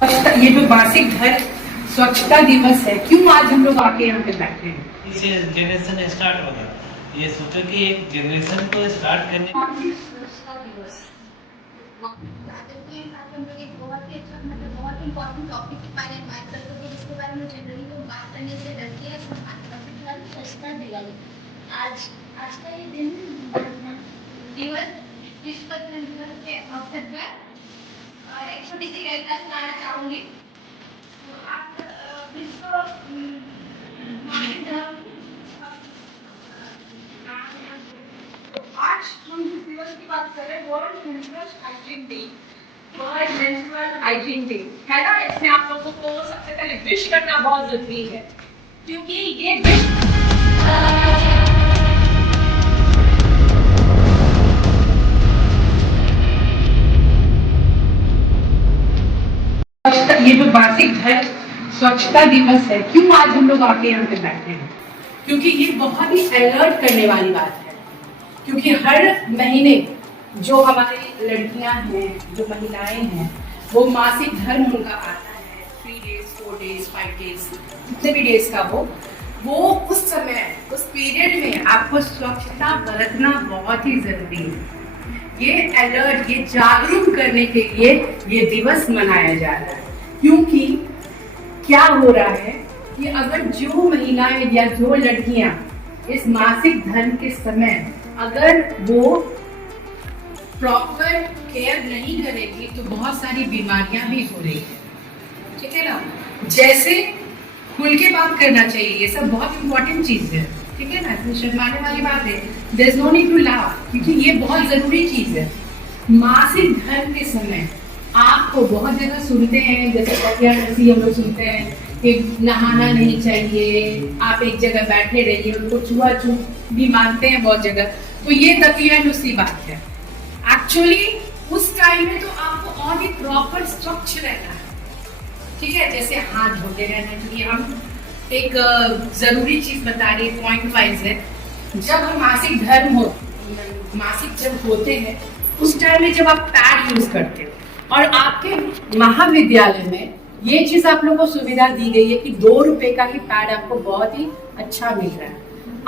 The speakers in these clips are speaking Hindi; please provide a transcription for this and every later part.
ये जो मासिक धर्म स्वच्छता दिवस है, क्यों आज हम लोग आके यहाँ पे बैठे हैं? इसे जनरेशन स्टार्ट होगा। ये सोचो कि एक जनरेशन को स्टार्ट करने स्वच्छता दिवस एक बहुत ही अच्छा मतलब बहुत इम्पोर्टेंट टॉपिक के बारे में बात करते हैं, जिसके बारे में जनरली लोग बात करने से डरते हैं। स्वच्छता दिवस आज आज का ये दिन दिवस विश्व जल दिवस के अवसर पर एक छोटी सी कविता सुनाना चाहूंगी। आप विश्व मासिक धर्म आज हम जिस दिवस की बात कर रहे हैं world menstrual hygiene day. World menstrual hygiene day है ना, इसमें आप लोगों को सबसे पहले विश करना बहुत जरूरी है, क्योंकि ये विश ये जो मासिक धर्म स्वच्छता दिवस है, क्यों आज हम लोग आके यहाँ पे बैठे हैं? क्योंकि ये बहुत ही अलर्ट करने वाली बात है, क्योंकि हर महीने जो हमारी लड़कियां हैं, जो महिलाएं हैं, वो मासिक धर्म उनका आता है 3 डेज 4 डेज 5 डेज जितने भी डेज का हो, वो उस समय उस पीरियड में आपको स्वच्छता बरतना बहुत ही जरूरी है। ये अलर्ट, ये जागरूक करने के लिए ये दिवस मनाया जा रहा है। क्योंकि क्या हो रहा है कि अगर जो महिलाएं या जो लड़कियां इस मासिक धर्म के समय अगर वो प्रॉपर केयर नहीं करेगी तो बहुत सारी बीमारियां भी हो रही है, ठीक है ना। जैसे खुल के बात करना चाहिए, ये सब बहुत इंपॉर्टेंट चीज है, ठीक है ना, इसमें शर्माने वाली बात है। There is no need to laugh, क्योंकि ये बहुत जरूरी चीज है। मासिक धर्म के समय आपको बहुत जगह सुनते हैं, जैसे हम लोग सुनते हैं कि नहाना नहीं चाहिए, आप एक जगह बैठे रहिए, उनको छुआछूत भी मानते हैं बहुत जगह। तो ये तकिया-नुसी बात है। एक्चुअली उस टाइम में तो आपको और भी प्रॉपर स्वच्छ रहना है, ठीक है। जैसे हाथ धोते रहना चाहिए। हम एक जरूरी चीज बता रही है, पॉइंट वाइज है। जब हम मासिक धर्म हो, मासिक जब होते हैं उस टाइम में जब आप पैड यूज करते हो, और आपके महाविद्यालय में ये चीज आप लोगों को सुविधा दी गई है कि 2 रुपए का ही पैड आपको बहुत ही अच्छा मिल रहा है।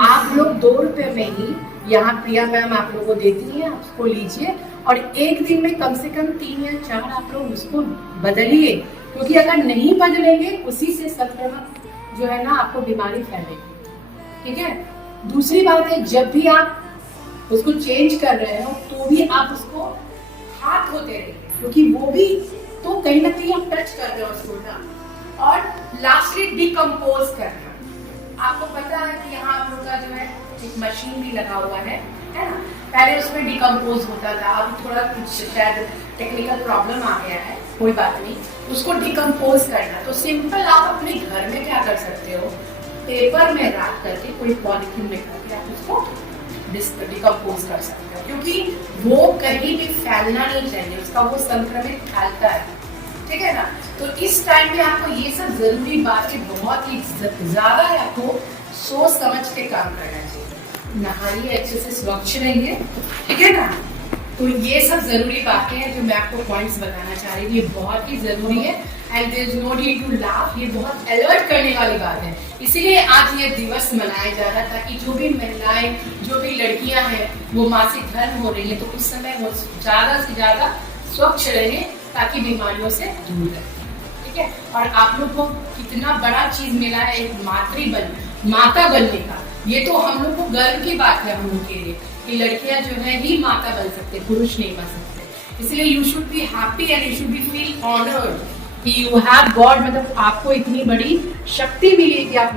आप लोग 2 रुपए में ही, यहाँ प्रिया मैम आप लोगों को देती है, आप उसको लीजिए और एक दिन में कम से कम 3 या 4 आप लोग उसको बदलिए, क्योंकि अगर नहीं बदलेंगे उसी से संक्रमण जो है ना आपको बीमारी फैलेगी, ठीक है। दूसरी बात है, जब भी आप उसको चेंज कर रहे हो तो भी आप उसको हाथ धोते रहिए, क्योंकि वो भी तो कहीं ना कहीं आप टच कर रहे हो उसको ना। और लास्टली डिकम्पोज करना। आपको पता है कि यहाँ आप लोग का जो है एक मशीन भी लगा हुआ है ना। पहले उसमें डिकम्पोज होता था, अभी थोड़ा कुछ शायद टेक्निकल प्रॉब्लम आ गया है, कोई बात नहीं। उसको डिकम्पोज करना तो सिंपल आप अपने घर में क्या कर सकते हो, पेपर में रख करके कोई पॉलिथीन में करके आप उसको डिकम्पोज कर सकते हो, क्योंकि वो कहीं भी फैलना नहीं चाहिए, उसका वो संक्रमित फैलता है, ठीक है ना। तो इस टाइम में आपको ये सब जरूरी बातें बहुत ही ज्यादा है, आपको सोच समझ के काम करना चाहिए। नहाइए, अच्छे से स्वच्छ रहिए, ठीक है ना। तो ये सब जरूरी बातें हैं जो मैं आपको पॉइंट्स बताना चाह रही हूँ, ये बहुत ही जरूरी है। And there is no need to laugh, ये बहुत अलर्ट करने वाली बात है। इसीलिए आज ये दिवस मनाया जा रहा है, ताकि जो भी महिलाएं, जो भी लड़कियां हैं, वो मासिक धर्म हो रही है तो उस समय वो ज्यादा से ज्यादा स्वच्छ रहे, ताकि बीमारियों से दूर रहे, ठीक है। और आप लोग को कितना बड़ा चीज मिला है, एक माता बनने का। ये तो हम लोग को गर्व की बात है हम लोग के लिए कि लड़कियां जो है ही माता बन सकते, पुरुष नहीं बन सकते। इसलिए you should be happy and you should be feel honoured कि यू हैव गॉड, मतलब आपको इतनी बड़ी शक्ति मिली है कि आप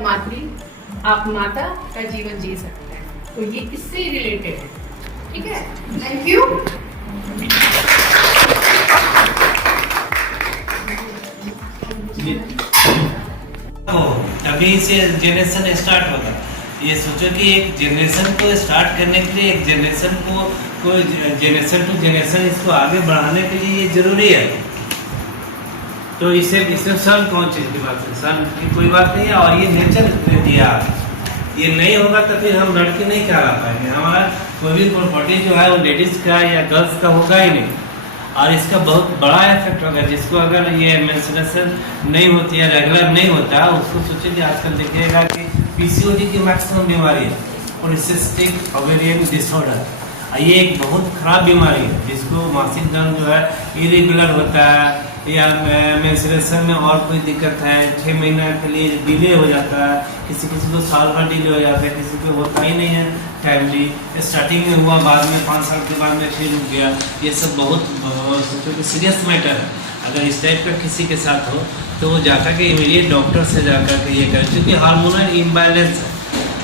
माता का जीवन जी सकते हैं। तो ये इससे ही रिलेटेड है, ठीक है। Thank you. अभी से जनरेशन स्टार्ट होगा। ये सोचो कि एक जनरेशन को स्टार्ट करने के लिए, एक जनरेशन को जनरेशन टू जनरेशन इसको आगे बढ़ाने के लिए ये जरूरी है। तो इससे सन कौन चीज की बात है, सन की कोई बात नहीं है, और ये नेचर ने दिया। ये नहीं होगा तो फिर हम लड़के नहीं कहला पाएंगे, हमारा कोई भी प्रॉपर्टी जो है वो लेडीज का या गर्ल्स का होगा ही नहीं। और इसका बहुत बड़ा इफेक्ट होगा। जिसको अगर ये मेंस्ट्रुएशन नहीं होती है, रेगुलर नहीं होता, उसको सोचिए कि आजकल देखिएगा कि पीसीओडी की मैक्सिमम बीमारी है, पॉलिसिस्टिक ओवेरियन डिसऑर्डर। ये एक बहुत खराब बीमारी है जिसको मासिक धर्म जो है इरेगुलर होता है, या मेंस्ट्रुएशन में और कोई दिक्कत है, 6 महीना के लिए डिले हो जाता है, किसी किसी को साल भर डिले हो जाता है, किसी को होता ही नहीं है टाइमली, स्टार्टिंग में हुआ, बाद में 5 साल के बाद में फिर रुक गया। ये सब बहुत सीरियस मैटर है। अगर इस टाइप का किसी के साथ हो तो वो जाकर के इमीडिएट डॉक्टर से जाकर के ये करें, क्योंकि हार्मोनल इम्बैलेंस है।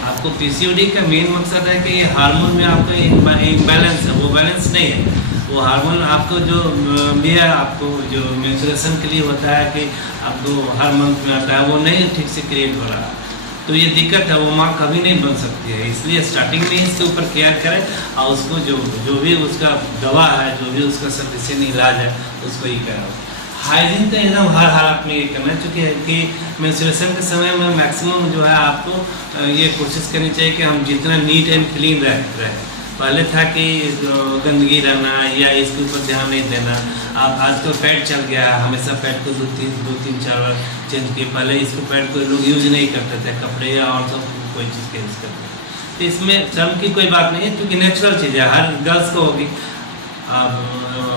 आपको पीसीओडी का मेन मकसद है कि ये हार्मोन में आपका इम्बैलेंस है, वो बैलेंस नहीं है। वो हार्मोन आपको जो भी है, आपको जो मेंस्ट्रुएशन के लिए होता है कि आपको हर मंथ में आता है, वो नहीं ठीक से क्रिएट हो रहा, तो ये दिक्कत है, वो माँ कभी नहीं बन सकती है। इसलिए स्टार्टिंग में इसके ऊपर केयर करें और उसको जो भी उसका दवा है, जो भी उसका सफिशिएंट इलाज है, उसको ही करें। हाइजीन तो एकदम हर हालत में ये करना है, क्योंकि मेंस्ट्रुएशन के समय में मैक्सिमम जो है आपको ये कोशिश करनी चाहिए कि हम जितना नीट एंड क्लीन रहे। पहले था कि गंदगी रहना या इसके ऊपर ध्यान नहीं देना। अब आजकल पैड चल गया, हमेशा पैड को 2-3-4 बार चेंज किए। पहले इसको पैड को लोग यूज नहीं करते थे, कपड़े या और सब कोई चीज़ का यूज़ करते थे। तो इसमें शर्म की कोई बात नहीं है, क्योंकि नेचुरल चीज़ है, हर गर्ल्स को होगी। अब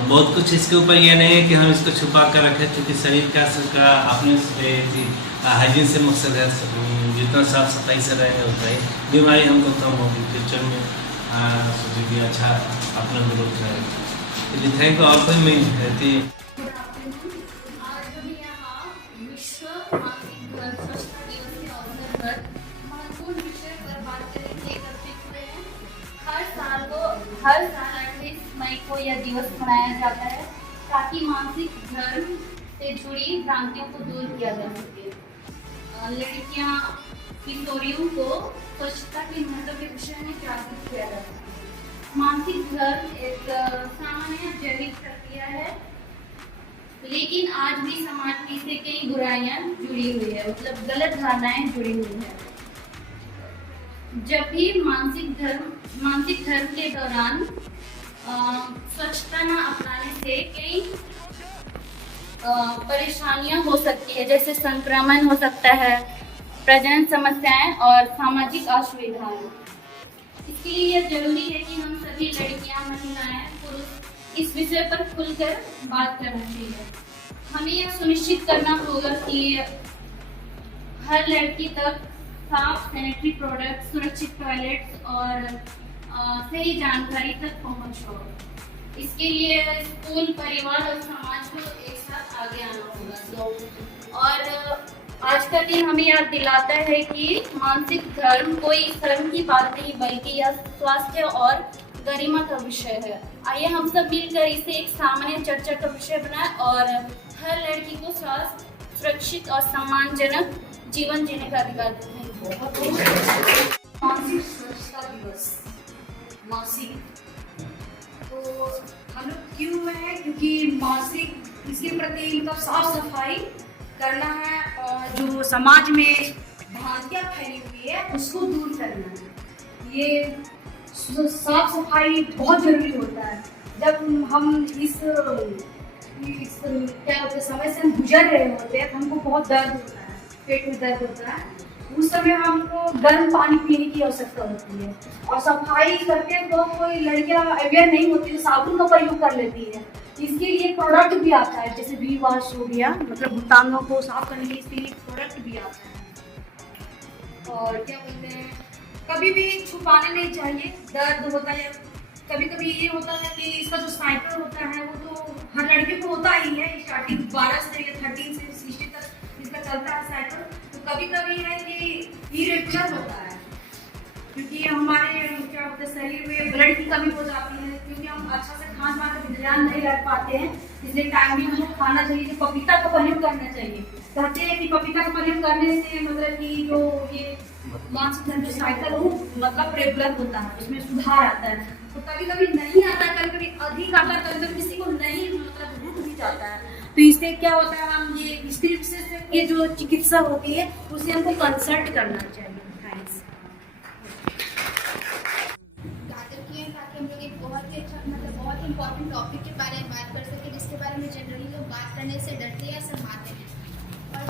बहुत कुछ इसके ऊपर ये नहीं है कि हम इसको छुपा कर रखें, क्योंकि शरीर का अपने हाइजीन से मकसद है, जितना साफ सफाई से रहेंगे उतना ही बीमारी हमको कम होगी फ्यूचर में। सोचिए अच्छा अपना ग्रोथ है। Thank you. और कोई मैं कहती हर साल 28 मई को यह दिवस मनाया जाता है ताकि मानसिक धर्म से जुड़ी भ्रांतियों को दूर किया जा सके। लड़कियां, किशोरियों को स्वच्छता के महत्व के विषय में जागरूक किया जा सके। मानसिक धर्म एक सामान्य जैविक प्रक्रिया है, लेकिन आज भी समाज में इससे कई बुराइयां जुड़ी हुई है, मतलब गलत धारणाएं जुड़ी हुई है। जब भी मानसिक धर्म के दौरान स्वच्छता न अपनाने से कई परेशानियां हो सकती है, जैसे संक्रमण हो सकता है, प्रजनन समस्याएं और सामाजिक असुविधाएं। इसके लिए यह जरूरी है कि हम सभी लड़कियां, महिलाएं, पुरुष इस विषय पर खुलकर बात करना चाहिए। हमें यह सुनिश्चित करना होगा कि हर लड़की तक साफ सैनिटरी प्रोडक्ट, सुरक्षित टॉयलेट्स और सही जानकारी तक पहुंच हो। इसके लिए स्कूल, परिवार और समाज को एक साथ आगे आना होगा। और आज का दिन हमें याद दिलाता है कि मानसिक धर्म कोई शर्म की बात नहीं, बल्कि यह स्वास्थ्य और गरिमा का विषय है। आइए हम सब मिलकर इसे एक सामान्य चर्चा का विषय बनाएं और हर लड़की को स्वस्थ, सुरक्षित और सम्मानजनक जीवन जीने का अधिकार दें। मानसिक स्वच्छता दिवस, मासिक तो हम लोग क्यों है, क्योंकि मासिक इसके प्रति मतलब साफ सफाई करना है और जो समाज में भ्रांतियाँ फैली हुई है उसको दूर करना है। ये साफ सफाई बहुत जरूरी होता है। जब हम इस क्या होता है समय से हम गुजर रहे होते हैं, हमको बहुत दर्द होता है, पेट में दर्द होता है, उस समय हमको गर्म पानी पीने की आवश्यकता होती है। और सफाई करते तो कोई लड़कियां अवेयर नहीं होती तो साबुन का प्रयोग कर लेती है। इसके लिए प्रोडक्ट भी आता है, जैसे वी वॉश हो गया, मतलब भुगतानों को साफ करने के लिए इसके लिए प्रोडक्ट भी आता है। और क्या बोलते हैं, कभी भी छुपाने नहीं चाहिए, दर्द होता है। कभी कभी ये होता है कि इसका जो साइकिल होता है वो तो हर लड़के को होता ही है, स्टार्टिंग 12 से 13 से 16 तक इसका चलता है साइकिल। तो कभी कभी है कि इरेगुलर होता है, क्योंकि हमारे क्या होता है शरीर में ब्लड की कमी हो जाती है, क्योंकि हम अच्छा से खान पान का ध्यान नहीं रख पाते हैं। इसलिए टाइम भी हमको खाना चाहिए। जो पपीता का प्रयोग करना चाहिए, कहते हैं कि पपीता का प्रयोग करने से मतलब कि जो ये मानसिक धर्म जो साइकिल हो मतलब रेगुलर होता है, उसमें सुधार आता है। तो कभी कभी नहीं आता, कभी कभी अधिक आता है, कभी कभी किसी को नहीं मतलब रुक भी जाता है। तो इससे क्या होता है, हम ये स्त्री से ये जो चिकित्सा होती है उसे हमको कंसल्ट करना चाहिए। थैंक्स। ताकि हम लोग एक बहुत ही अच्छा मतलब बहुत ही इम्पोर्टेंट टॉपिक के बारे में बात कर सके, करने से डरते हैं, शर्माते हैं। और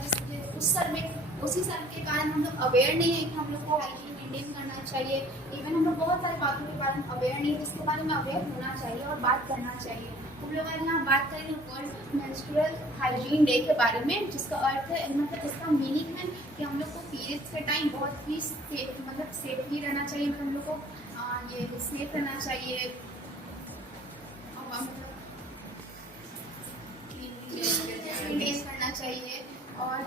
उसी सर के कारण हम लोग अवेयर नहीं है कि हम लोग को हाइजीन मेंटेन करना चाहिए। इवन हम लोग बहुत सारी बातों के बारे में अवेयर नहीं है, जिसके बारे में अवेयर होना चाहिए और बात करना चाहिए। हम लोग आज यहाँ बात करेंगे वर्ल्ड मेंस्ट्रुअल हाइजीन डे के बारे में, जिसका अर्थ है, मतलब इसका मीनिंग है कि हम लोग को पीरियड्स के टाइम बहुत ही सेफली रहना चाहिए। मतलब हम लोग को ये सेफ रहना चाहिए और मेंटेन करना चाहिए। और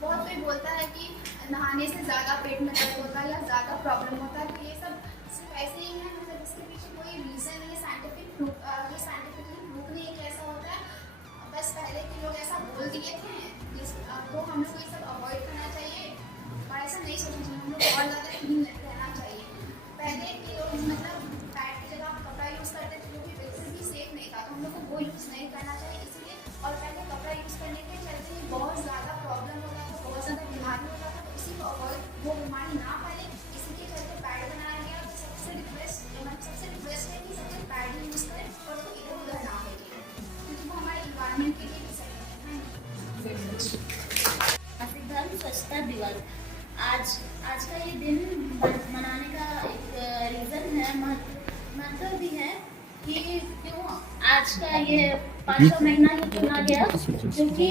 बहुत कोई बोलता है कि नहाने से ज़्यादा पेट में दर्द होता है या ज़्यादा प्रॉब्लम होता है, तो ये सब सिर्फ ऐसे ही है, मतलब इसके पीछे कोई रीज़न नहीं है, साइंटिफिकली प्रूफ नहीं है कि ऐसा होता है। बस पहले के लोग ऐसा बोल दिए थे, तो हम लोग ये सब अवॉइड करना चाहिए और ऐसा नहीं सोचना चाहिए। हम लोग और ज़्यादा क्लीन रहना चाहिए। पहले के लोग मतलब पैड की जगह कपड़ा यूज़ करते थे, जो कि बिल्कुल भी सेफ नहीं था, तो हम लोग को वो यूज़ नहीं करना चाहिए इसलिए। और पहले कपड़ा यूज़ करने के चलते ही बहुत ज़्यादा प्रॉब्लम होता था, बहुत ज़्यादा बीमारी होता था, तो इसी को अवॉइड, वो बीमारी ना फैले, इसी के चलते पैड बनाया गया। तो सबसे रिक्वेस्ट है कि सबसे पैड ही यूज़ करें और उसको इधर उधर ना फेंकें, क्योंकि वो हमारे इन्वायरमेंट के लिए भी सही है। मासिक धर्म स्वच्छता दिवस आज का ये दिन मनाने का एक रीज़न है, महत्व भी है कि क्यों आज का ये 5वां महीना ही चुना गया, क्योंकि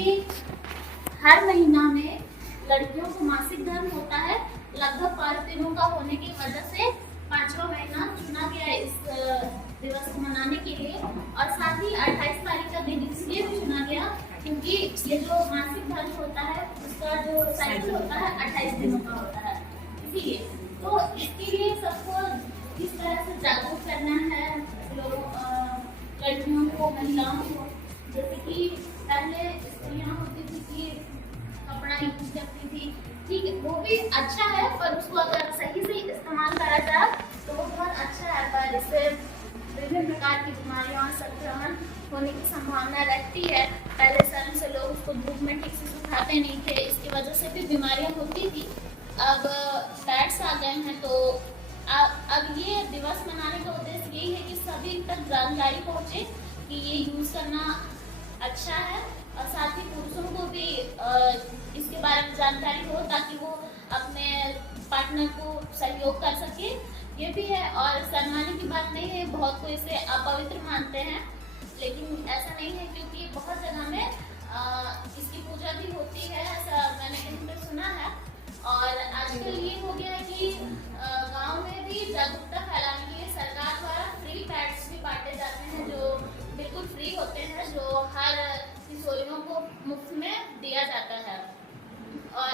हर महीना में लड़कियों को मासिक धर्म होता है। लगभग 5 दिनों का होने की वजह से 5वां महीना चुना गया इस दिवस को मनाने के लिए। और साथ ही 28 तारीख का दिन इसलिए भी चुना गया क्योंकि ये जो मासिक धर्म होता है उसका जो साइकिल होता है 28 दिनों का होता है, इसीलिए। तो इसके लिए सबको किस तरह से जागरूक करना है लोगों, लड़कियों को, महिलाओं को। जैसे कि पहले स्त्रियाँ होती थी कि कपड़ा यूज करती थी, ठीक है, वो भी अच्छा है, पर उसको अगर सही से इस्तेमाल करा जाए तो वो बहुत अच्छा है। पर इससे विभिन्न प्रकार की बीमारियों और संक्रमण होने की संभावना रहती है। पहले समय से लोग उसको धूप में ठीक से सुखाते नहीं थे, इसकी वजह से भी बीमारियां होती थी। अब पैड्स आ गए हैं, तो अब ये दिवस मनाने का उद्देश्य यही है कि सभी तक जानकारी पहुँचे कि ये यूज़ करना अच्छा है, और साथ ही पुरुषों को भी इसके बारे में जानकारी हो ताकि वो अपने पार्टनर को सहयोग कर सके, ये भी है। और शर्माने की बात नहीं है, बहुत कोई इसे अपवित्र मानते हैं, लेकिन ऐसा नहीं है, क्योंकि बहुत जगह में इसकी पूजा भी होती है, ऐसा मैंने कहीं पर सुना है। और आजकल ये हो गया है कि गांव में भी जागरूकता फैलाने के लिए सरकार द्वारा फ्री पैड्स भी बांटे जाते हैं, जो बिल्कुल फ्री होते हैं, जो हर किशोरियों को मुफ्त में दिया जाता है। और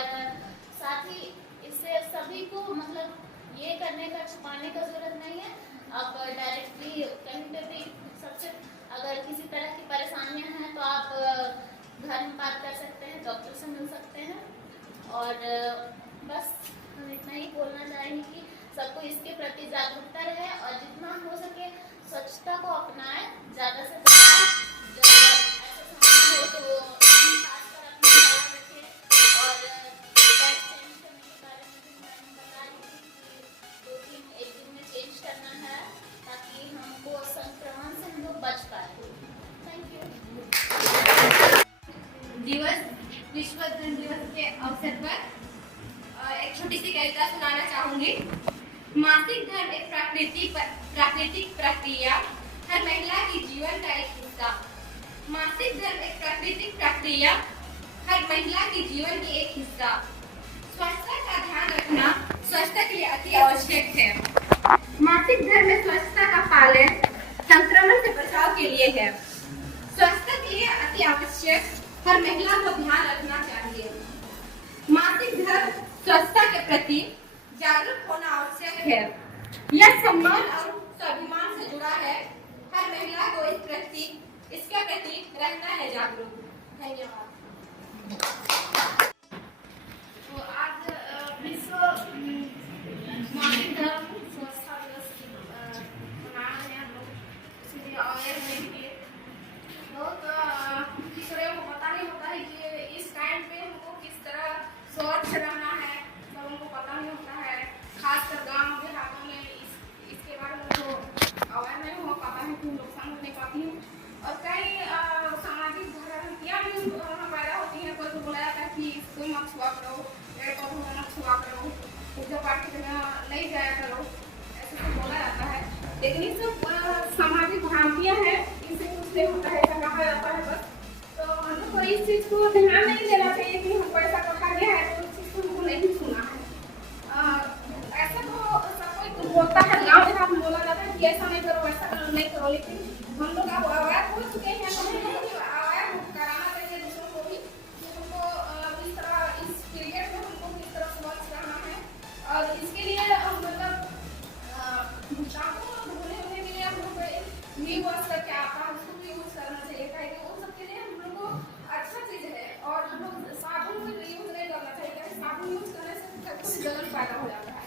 साथ ही इससे सभी को मतलब ये करने का, छुपाने का जरूरत नहीं है। आप डायरेक्टली कहीं पे भी सबसे अगर किसी तरह की परेशानियां हैं तो आप घर में बात कर सकते हैं, डॉक्टर से मिल सकते हैं। और बस हम इतना ही बोलना चाहेंगे कि सबको इसके प्रति जागरूकता रहे और जितना हो सके स्वच्छता को अपनाएं, ज़्यादा से ज़्यादा। जब ऐसा समय हो तो खासकर अपना ख्याल रखें। और पैड चेंज करने के बारे में भी मैंने बता दी थी कि 2-3 एक दिन में चेंज करना है ताकि हमको संक्रमण से हम लोग बच पाए। Thank you. विश्व धर्म दिवस के अवसर पर एक छोटी सी कविता सुनाना चाहूंगी। मासिक धर्म एक प्राकृतिक प्रक्रिया, हर महिला के जीवन का एक हिस्सा। मासिक धर्म एक प्राकृतिक प्रक्रिया, हर महिला के जीवन की एक हिस्सा। स्वच्छता का ध्यान रखना स्वच्छता के लिए अति आवश्यक है। मासिक धर्म में स्वच्छता का पालन संक्रमण से बचाव के लिए है। स्वच्छता के लिए अति आवश्यक, हर महिला को ध्यान रखना चाहिए। मासिक धर्म स्वच्छता के प्रति जागरूक होना आवश्यक है। यह सम्मान और स्वाभिमान से जुड़ा है। हर महिला को इसके प्रति रहना है जागरूक। धन्यवाद। तो आज विश्व मासिक धर्म स्वच्छता दिवस मना रहे हैं हम लोग, इसलिए अवेयर होने के लिए। बहुत किशोरियों को पता नहीं होता है कि इस टाइम पे हमको किस तरह स्वच्छ रहना है, सब उनको पता नहीं होता है। खासकर गाँव देहातों में इसके बारे में तो अवेयर नहीं हो पाता है, तो नुकसान होने पाती है। और कई दुर्घटना पैदा होती है, कोई को बोला जाता है कि इसको मत छुआ करो, पेड़ पौधों में मत छुआ करो, पूजा पाठ की जगह नहीं जाया करो, ऐसे तो बोला जाता है। लेकिन ये सब सामाजिक भ्रांतियाँ हैं, इनसे कुछ नहीं होता है, ऐसा कहा जाता है बस। तो हम लोग को इस चीज़ को ध्यान नहीं देना चाहिए कि हमको ऐसा कहा गया है तो उस चीज़ को हमको नहीं सुना है। ऐसा तो सब कोई बोलता है, गाँव देहात में बोला जाता है कि ऐसा नहीं करो, ऐसा नहीं करो, लेकिन हम लोग अब अवेयर हो चुके हैं, तो हमें अवेयर कराना चाहिए दूसरों को भी कि हमको किस तरह इस पीरियड में हमको किस तरह स्वच्छ रहना है। और इसके लिए हम मतलब साबुन धोने के लिए हम लोग नी वॉश करके आता है, उसको भी यूज़ करना चाहिए, ताकि वो सब के लिए हम लोग को अच्छा चीज़ है। और हम लोग साबुन को यूज़ नहीं करना चाहिए, साबुन यूज़ करने से कुछ जलन पैदा हो जाता है।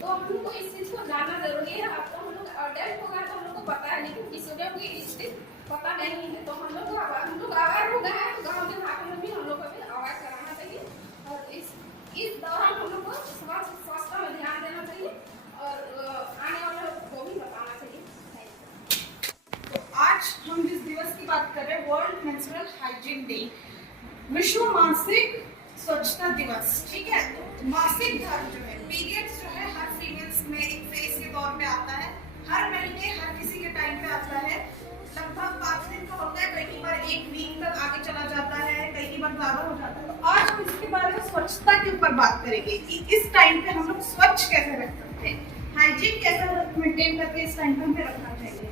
तो हम लोग को इस चीज़ को जानना जरूरी है। अब तो हम लोग अडल्ट होगा तो हम लोग को पता है, लेकिन किसी को भी इस चीज़ पता नहीं है। तो हम लोग अवेयर हो गए हैं, तो गाँव देहात में भी हम लोग को भी अवेयर कराना चाहिए। और इस दौरान हम लोग को स्वास्थ्य में ध्यान देना चाहिए और आने वाले को भी बताना चाहिए। तो आज हम जिस दिवस की बात कर रहे हैं, वर्ल्ड मेंस्ट्रुअल हाइजीन डे, विश्व मासिक स्वच्छता दिवस। ठीक है, तो मासिक धर्म जो है, पीरियड्स जो है, हर फीमेल्स में एक फेज के दौर में आता है, हर महीने हर किसी के टाइम पे आता है। लगभग 5 दिन का होता है, कई बार 1 वीक तक आगे चला जाता है, कई बार ज्यादा हो जाता है। तो आज हम इसके बारे में स्वच्छता के ऊपर बात करेंगे कि इस टाइम पे हम लोग स्वच्छ कैसे रख सकते हैं, हाइजीन कैसे मेंटेन करके इस टाइम पे हमें रखना चाहिए।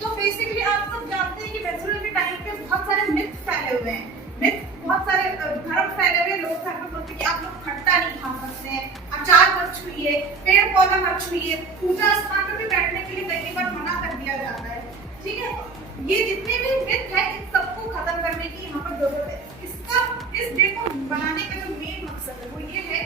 तो बेसिकली आप सब जानते हैं कि मेंस्ट्रुअल के टाइम पे बहुत सारे मिथ फैले हुए हैं, बहुत सारे भ्रम फैले हुए। लोग बोलते हैं कि आप लोग खट्टा नहीं खा सकते हैं, अचार मत छुइए, पेड़ पौधा मत छुइए, पूजा स्थान पर भी बैठने के लिए कई बार मना कर दिया जाता है। ठीक है, ये जितने भी मिथ है, इन सबको खत्म करने की यहाँ पर जरूरत है। इस डे को बनाने का जो मेन मकसद है वो ये है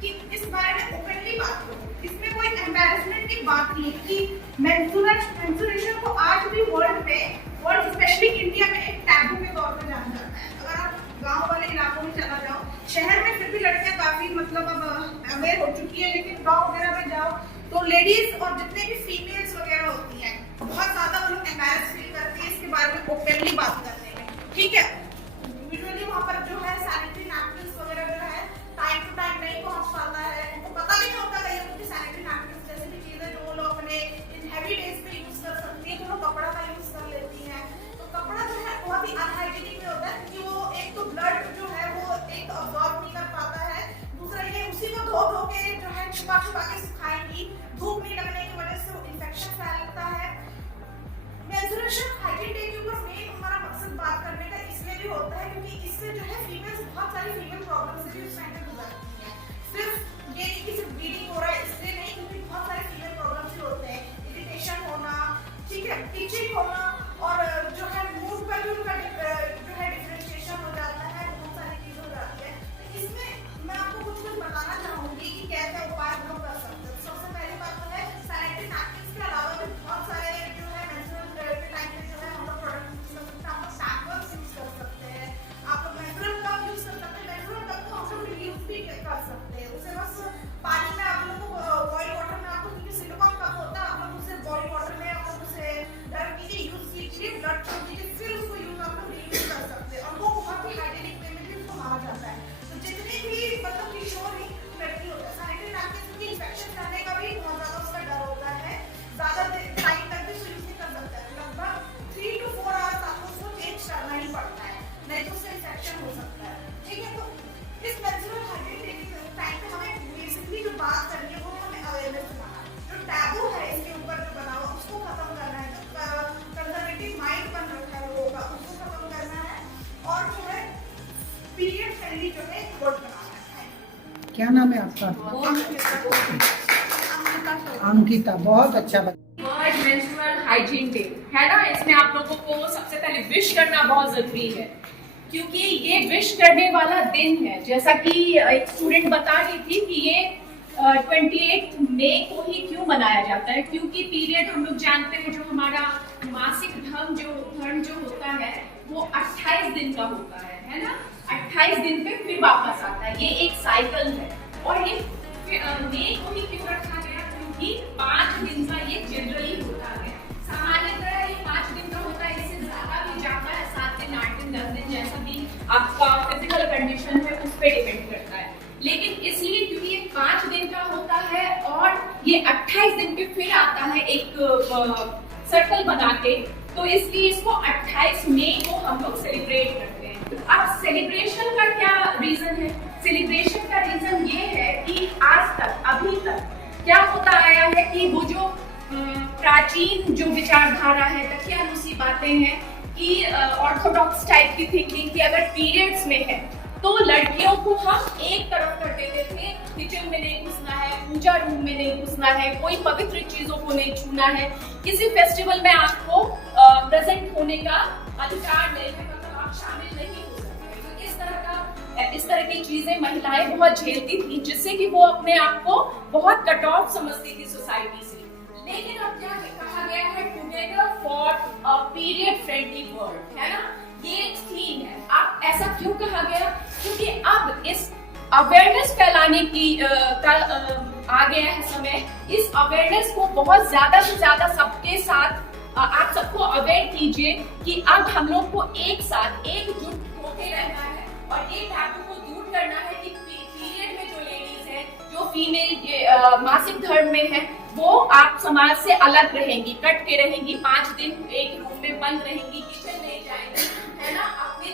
कि इस बारे में ओपनली बात करो। इसमें कोई एम्बैरेसमेंट की बात नहीं है कि मेंस्ट्रुएशन को आज भी वर्ल्ड स्पेशली इंडिया में एक टैबू के तौर पर जाना जाता है। अगर आप गांव वाले इलाकों में चला जाओ, शहर में फिर भी लड़कियां काफी मतलब अब अवेयर हो चुकी है, लेकिन गांव वगैरह में जाओ तो लेडीज और जितने भी फीमेल्स वगैरह होती हैं, बहुत ज्यादा वो लोग एम्बैरेस फील करती है इसके बारे में ओपनली बात करने में। ठीक है, यूजुअली वहाँ पर जो है सैनिटरी नैपकिन्स वगैरह जो है टाइम टू टाइम नहीं पहुँच पाता है, उनको पता भी नहीं होता कहीं उनकी सैनिटरी नैपकिन्स जैसे भी चीजें जो लोग अपने इन हैवी डेज पे यूज कर सकती है, तो लोग कपड़ा का यूज कर लेती हैं। तो कपड़ा जो है बहुत ही अनहाइजीनिक में होता है, क्योंकि वो एक तो ब्लड जो है वो एक तो अब्सॉर्ब नहीं कर पाता है, दूसरा ये उसी को धो के जो है छुपा के सुखाएंगी, धूप नहीं लगने की वजह से वो इन्फेक्शन फैलता है। मेंस्ट्रुएशन हाइजीन डे के ऊपर मेन हमारा मकसद बात करने का इसलिए भी होता है क्योंकि इससे जो है फीमेल्स बहुत सारी फीमेल प्रॉब्लम से भी उस टाइम पे गुजरती हैं। सिर्फ ये नहीं कि सिर्फ ब्लीडिंग हो रहा है इसलिए नहीं, क्योंकि बहुत सारे फीमेल प्रॉब्लम्स भी होते हैं, इरिटेशन होना, ठीक है, टीचिंग होना, और जो है मूड पर भी उनका जो है डिफरेंशिएशन हो जाता है, बहुत सारी चीजें हो जाती है। तो इसमें मैं आपको कुछ बताना चाहूंगी कि क्या क्या उपाय हम लोग कर सकते हैं। सबसे पहली बात तो है सैनिटरी नैपकिन्स के अलावा भी बहुत सारे जो है मेंस्ट्रुअल के टाइम पे जो है हम लोग प्रोडक्ट यूज कर सकते हैं। आप लोग सैंपल्स यूज कर सकते हैं, आप लोग मेंस्ट्रुअल कप यूज कर सकते हैं। मेंस्ट्रुअल कप को हम लोग रीयूज भी कर सकते हैं, उसे बस पानी में आप लोग बॉइल वाटर में आपको, क्योंकि सिलिकॉन कप होता है, आप लोग उसे बॉइल वाटर में आप लोग उसे गर्म कीजिए, यूज कीजिए, ब्लड छोड़ दीजिए, फिर उसको यूज आप लोग रीयूज कर सकते हैं, और वो बहुत ही हाइजीनिक वे में भी उसको माना जाता है। तो जितनी भी मतलब किशोरी लड़की होता है, सैनिटरी नैपकिन की इन्फेक्शन करने का भी बहुत ज्यादा उसका डर होता है, ज्यादा टाइम तक भी यूज नहीं कर सकता है। लगभग 3 to 4 आवर्स आपको उसको चेंज करना ही पड़ता है, नहीं तो उससे इन्फेक्शन हो सकता है। ठीक है, तो इस मेंस्ट्रुअल हाइजीन डे के टाइम पे हमें बेसिकली जो बात करनी है वो हमें अवेयरनेस बनाना है, जो टैबू है इसके ऊपर जो बना हुआ उसको खत्म करना है, जो कंजर्वेटिव माइंड बन रखा है लोगों का उसको खत्म करना है, और जो है पीरियड फ्रेंडली जो है वर्ड बनाना है। क्या नाम है आपका? अंकिता। बहुत अच्छा बच्चा। वर्ल्ड मेंस्ट्रुअल हाइजीन डे है ना, इसमें आप लोगों को सबसे पहले विश करना बहुत जरूरी है, क्योंकि ये विश करने वाला दिन है। जैसा कि एक स्टूडेंट बता रही थी कि ये 28 मई को ही क्यों मनाया जाता है, क्योंकि पीरियड हम लोग जानते हैं जो हमारा मासिक धर्म जो होता है वो 28 दिन का होता है ना, 28 दिन पे फिर वापस आता है, ये एक साइकिल है। और ये मई को ही क्यों रखा गया, क्योंकि 5 दिन का ये जनरली होता है, सामान्यतः ये 5 दिन का होता है, इससे ज्यादा भी जाता है, 7 दिन 8 दिन 10 दिन जैसा भी आप कंडीशन है उस पर डिपेंड करता है। लेकिन इसलिए क्योंकि ये 5 दिन का होता है और ये 28 दिन पे फिर आता है एक सर्कल बना के, तो इसलिए इसको 28 मई को हम लोग सेलिब्रेट करते हैं। अब सेलिब्रेशन का क्या रीजन है? सेलिब्रेशन का रीजन ये है कि आज तक अभी तक क्या होता आया है कि वो जो प्राचीन जो विचारधारा है, तकियानुसी बातें हैं कि ऑर्थोडॉक्स टाइप की थिंकिंग कि अगर पीरियड्स में है तो लड़कियों को हम एक तरफ कर देते थे, किचन में नहीं घुसना है, पूजा रूम में नहीं घुसना है, कोई पवित्र चीजों को नहीं छूना है, किसी फेस्टिवल में आपको प्रेजेंट होने का अधिकार नहीं है, मतलब आप शामिल नहीं हो सकते। तो इस तरह की चीजें महिलाएं बहुत झेलती थी, जिससे कि वो अपने आप को बहुत कट ऑफ समझती थी सोसाइटी से। लेकिन अब क्या कहा गया है, together for a period friendly world, है ना, ये थीम है। अब ऐसा क्यों कहा गया? क्योंकि अब इस अवेयरनेस फैलाने की आ गया है समय। इस अवेयरनेस को बहुत ज्यादा से ज्यादा सबके साथ आप सबको अवेयर कीजिए कि अब हम लोग को एक साथ एकजुट होके रहना है और ये टैबू को दूर करना है कि पीरियड में जो लेडीज है, जो फीमेल मासिक धर्म में है, वो आप समाज से अलग रहेंगी, कट के रहेंगी, 5 दिन एक रूम में बंद रहेंगी, किचन नहीं जाएंगी, है ना, अपने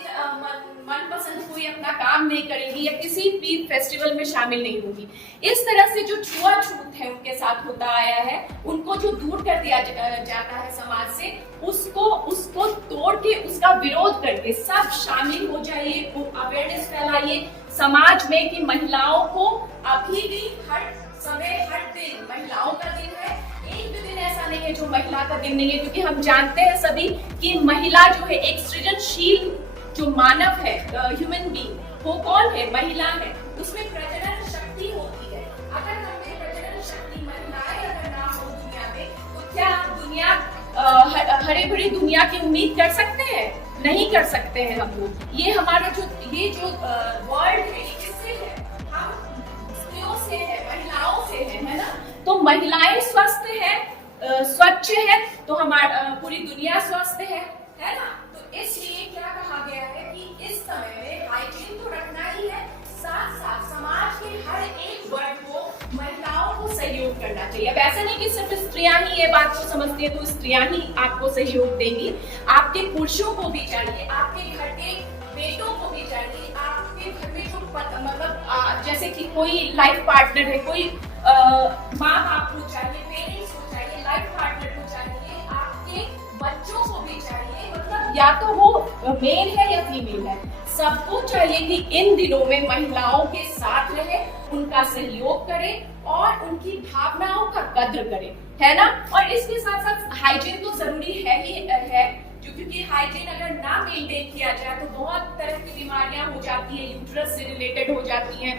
मनपसंद कोई अपना काम नहीं करेंगी या किसी भी फेस्टिवल में शामिल नहीं होगी। इस तरह से जो छुआछूत है उनके साथ होता आया है, उनको जो दूर कर दिया जाता है समाज से, उसको तोड़ के, उसका विरोध करके सब शामिल हो जाइए, अवेयरनेस फैलाइए समाज में कि महिलाओं को अभी भी हर समय, हर दिन महिलाओं का दिन है। एक भी दिन ऐसा नहीं है जो महिला का दिन नहीं है, क्योंकि हम जानते हैं सभी कि महिला जो है एक सृजनशील जो मानव है, ह्यूमन बीइंग, वो कौन है? महिला है। उसमें प्रजनन शक्ति होती है। अगर हमें प्रजनन शक्ति महिलाएं अगर ना हो दुनिया में, तो क्या दुनिया हरे भरी दुनिया की उम्मीद कर सकते हैं? नहीं कर सकते हैं हम लोग। ये हमारा जो वर्ल्ड है, किससे है? हम स्त्रियों से है, महिलाओं से है ना। तो महिलाएं स्वस्थ है, स्वच्छ है, तो हमारा पूरी दुनिया स्वस्थ है ना। तो इसलिए क्या कहा गया है कि इस समय में हाइजीन तो रखना ही है, साथ साथ समाज के हर एक वर्ग को, महिलाओं को सहयोग करना चाहिए। अब ऐसा नहीं कि सिर्फ स्त्रियां ही ये बात को समझती है तो स्त्रियां ही आपको सहयोग देंगी, आपके पुरुषों को भी चाहिए, आपके घर के बेटों को भी चाहिए, आपके घर में जो मतलब जैसे कि कोई लाइफ पार्टनर है, कोई माँ बाप को चाहिए, पेरेंट्स को चाहिए, लाइफ पार्टनर को चाहिए, आपके बच्चों को भी चाहिए, मतलब या तो वो मेल है या फीमेल है, सबको चाहिए कि इन दिनों में महिलाओं के साथ रहे, उनका सहयोग करे और उनकी भावनाओं का कद्र करे, है ना। और इसके साथ साथ हाइजीन तो जरूरी है ही है, क्योंकि हाइजीन अगर ना मेंटेन किया जाए तो बहुत तरह की बीमारियां हो जाती है, यूट्रस से रिलेटेड हो जाती हैं।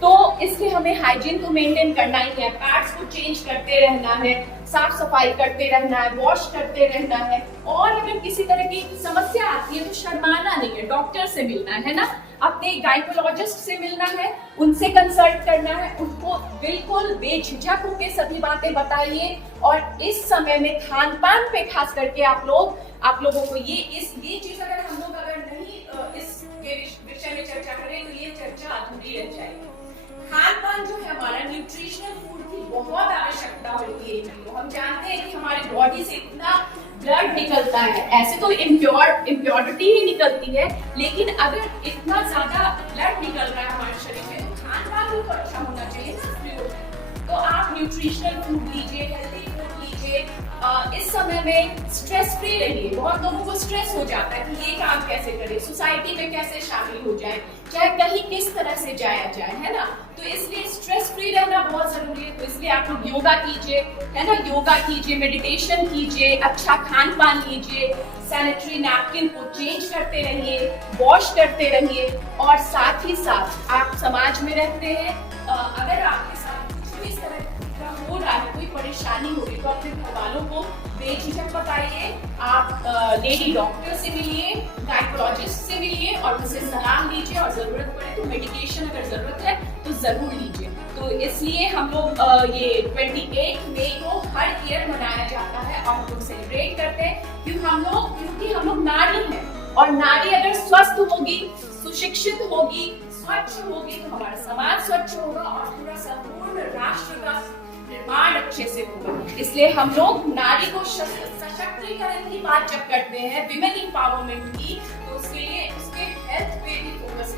तो इसलिए हमें हाइजीन तो मेंटेन करना ही है, पैड्स को चेंज करते रहना है, साफ सफाई करते रहना है, वॉश करते रहना है। और अगर किसी तरह की समस्या आती है तो शर्माना नहीं है, डॉक्टर से मिलना है ना, अपने गायकोलॉजिस्ट से मिलना है, उनसे कंसल्ट करना है, उनको बिल्कुल बेझिझक होकर सभी बातें बताइए। और इस समय में खान पान पे खास करके आप लोगों को ये चीज अगर हम लोग अगर नहीं इस विषय में चर्चा करें तो ये चर्चा अधूरी रह जाएगी। खान पान जो है हमारा, न्यूट्रिशनल फूड की बहुत आवश्यकता होती है। हम जानते हैं कि हमारी बॉडी से इतना ब्लड निकलता है, ऐसे तो इम्प्योरिटी ही निकलती है, लेकिन अगर इतना ज्यादा ब्लड निकल रहा है हमारे शरीर में तो खान पान भी तो अच्छा होना चाहिए ना। तो आप न्यूट्रिशनल फूड लीजिए, हेल्दी फूड लीजिए। इस समय में स्ट्रेस फ्री रहिए। बहुत लोगों को स्ट्रेस हो जाता है कि ये काम कैसे करें, सोसाइटी में कैसे शामिल हो जाए, चाहे कहीं किस तरह से जाया जाए, है ना। तो इसलिए स्ट्रेस फ्री रहना बहुत जरूरी है। तो इसलिए आप लोग योगा कीजिए, है ना, योगा कीजिए, मेडिटेशन कीजिए, अच्छा खान पान लीजिए, सैनिटरी नैपकिन को चेंज करते रहिए, वॉश करते रहिए। और साथ ही साथ आप समाज में रहते हैं, अगर आपके साथ कुछ भी इस तरह का हो रहा है, कोई परेशानी हो रही है, तो अपने घर वालों को बेझिझक बताइए। आप लेडी डॉक्टर से मिलिए, गायकोलॉजिस्ट से मिलिए और उनसे सलाह लीजिए, और जरूरत पड़े तो मेडिकेशन अगर जरूरत है तो जरूर लीजिए। तो इसलिए हम लोग ये 28 मई को हर ईयर मनाया जाता है और हम लोग सेलिब्रेट करते हैं, क्योंकि हम लोग नारी हैं, और नारी अगर स्वस्थ होगी, सुशिक्षित होगी, स्वच्छ होगा और पूरा संपूर्ण राष्ट्र का निर्माण अच्छे से होगा। इसलिए हम लोग नारी को सशक्तिकरण की बात जब करते हैं, विमेन इंपावरमेंट की, तो उसके लिए उसके हेल्थ पे भी फोकस